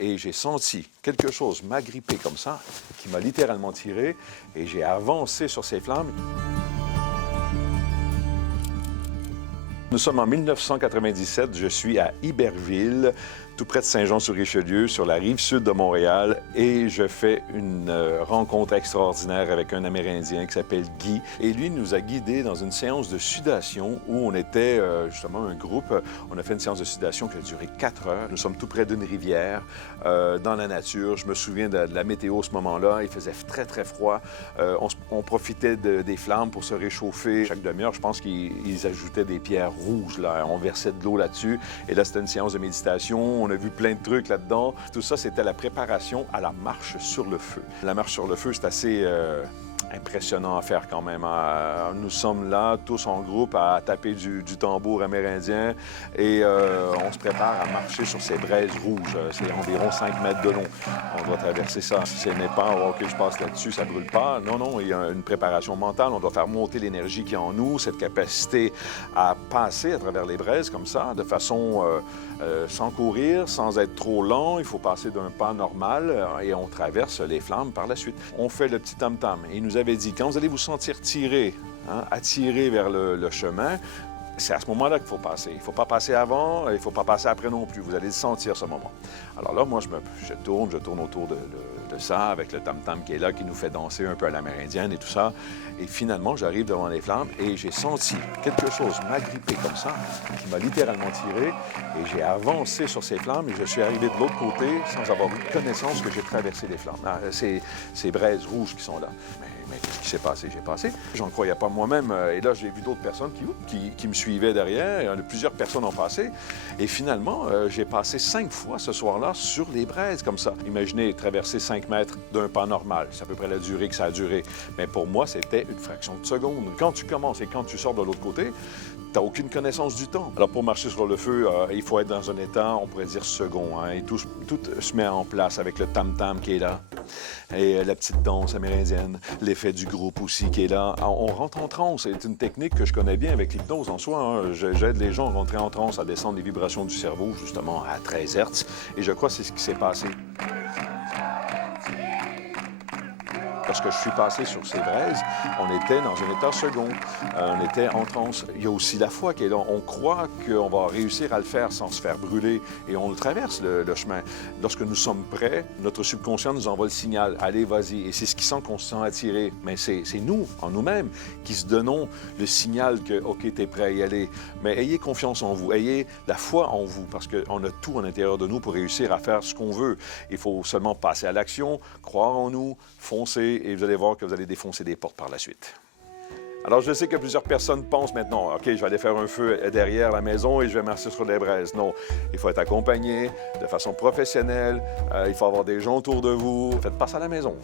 Et j'ai senti quelque chose m'agripper comme ça, qui m'a littéralement tiré, et j'ai avancé sur ces flammes. Nous sommes en 1997, je suis à Iberville, tout près de Saint-Jean-sur-Richelieu, sur la rive sud de Montréal, et je fais une rencontre extraordinaire avec un Amérindien qui s'appelle Guy. Et lui nous a guidés dans une séance de sudation où on était justement un groupe. On a fait une séance de sudation qui a duré 4 heures. Nous sommes tout près d'une rivière, dans la nature. Je me souviens de la météo à ce moment-là. Il faisait très, très froid. On profitait des flammes pour se réchauffer. Chaque demi-heure, je pense qu'ils ajoutaient des pierres rouges, là. On versait de l'eau là-dessus. Et là, c'était une séance de méditation. On a vu plein de trucs là-dedans. Tout ça, c'était la préparation à la marche sur le feu. La marche sur le feu, c'est assez impressionnant à faire quand même. Nous sommes là, tous en groupe, à taper du tambour amérindien et on se prépare à marcher sur ces braises rouges. C'est environ 5 mètres de long. On doit traverser ça. Si ce n'est pas « OK, je passe là-dessus, ça ne brûle pas ». Non, non, il y a une préparation mentale. On doit faire monter l'énergie qui est en nous, cette capacité à passer à travers les braises comme ça, de façon sans courir, sans être trop lent. Il faut passer d'un pas normal et on traverse les flammes par la suite. On fait le petit tam-tam. Il nous avait dit, quand vous allez vous sentir tiré, attiré vers le chemin, c'est à ce moment-là qu'il faut passer. Il ne faut pas passer avant, il ne faut pas passer après non plus. Vous allez le sentir, ce moment. Alors là, moi, je tourne autour de ça, avec le tam-tam qui est là, qui nous fait danser un peu à l'amérindienne et tout ça. Et finalement, j'arrive devant les flammes et j'ai senti quelque chose m'agripper comme ça, qui m'a littéralement tiré. Et j'ai avancé sur ces flammes et je suis arrivé de l'autre côté sans avoir eu connaissance que j'ai traversé les flammes. Ces braises rouges qui sont là. Mais qu'est-ce qui s'est passé? J'ai passé. J'en croyais pas moi-même. Et là, j'ai vu d'autres personnes qui me suivaient derrière. Plusieurs personnes ont passé. Et finalement, j'ai passé 5 fois ce soir-là sur les braises comme ça. Imaginez traverser 5 mètres d'un pas normal. C'est à peu près la durée que ça a duré. Mais pour moi, c'était une fraction de seconde. Quand tu commences et quand tu sors de l'autre côté, tu n'as aucune connaissance du temps. Alors, pour marcher sur le feu, il faut être dans un état, on pourrait dire second. Et tout se met en place avec le tam-tam qui est là. Et la petite danse amérindienne, l'effet du groupe aussi qui est là. On rentre en transe. C'est une technique que je connais bien avec l'hypnose en soi. J'aide les gens à rentrer en transe, à descendre les vibrations du cerveau, justement, à 13 Hertz. Et je crois que c'est ce qui s'est passé. Lorsque je suis passé sur ces braises, on était dans un état second. On était en transe. Il y a aussi la foi qui est là. On croit qu'on va réussir à le faire sans se faire brûler et on le traverse, le chemin. Lorsque nous sommes prêts, notre subconscient nous envoie le signal. Allez, vas-y. Et c'est ce qui sent qu'on se sent attiré. Mais c'est nous, en nous-mêmes, qui se donnons le signal que, OK, t'es prêt à y aller. Mais ayez confiance en vous. Ayez la foi en vous parce qu'on a tout à l'intérieur de nous pour réussir à faire ce qu'on veut. Il faut seulement passer à l'action, croire en nous, foncer. Et vous allez voir que vous allez défoncer des portes par la suite. Alors, je sais que plusieurs personnes pensent maintenant, OK, je vais aller faire un feu derrière la maison et je vais marcher sur les braises. Non, il faut être accompagné de façon professionnelle. Il faut avoir des gens autour de vous. Faites pas ça à la maison.